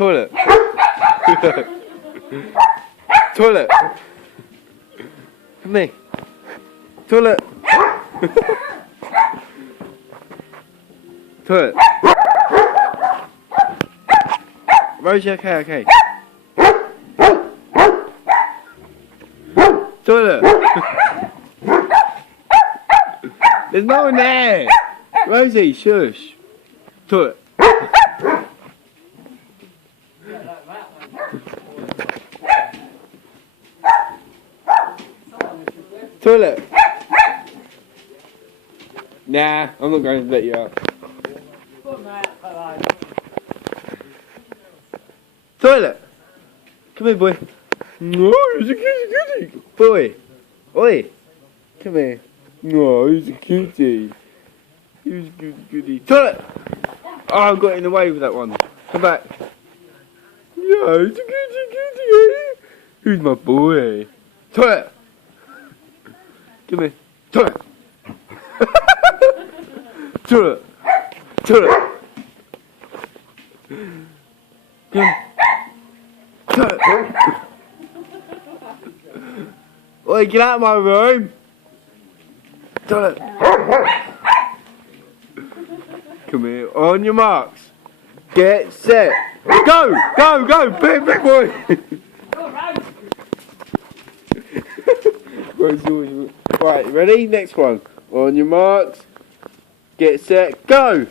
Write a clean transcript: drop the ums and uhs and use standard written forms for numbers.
Toilet. Toilet. Come here. Toilet. Toilet. Rosie, okay. Toilet. There's no one there. Rosie, shush. Toilet. Toilet. Nah, I'm not going to let you out. Toilet. Come here, boy. No, he's a cutie. Boy. Oi. Come here. No, he's a cutie. He's a cutie. Toilet. Oh, I got in the way with that one. Come back. Yeah, he's a cutie. Who's my boy? Toilet. Come here. Toilet. Toilet. Toilet. Come. Toilet. Oi, get out of my room. Toilet. Come here. On your marks. Get set. Go. Big boy. Right, ready? Next one. On your marks. Get set. Go.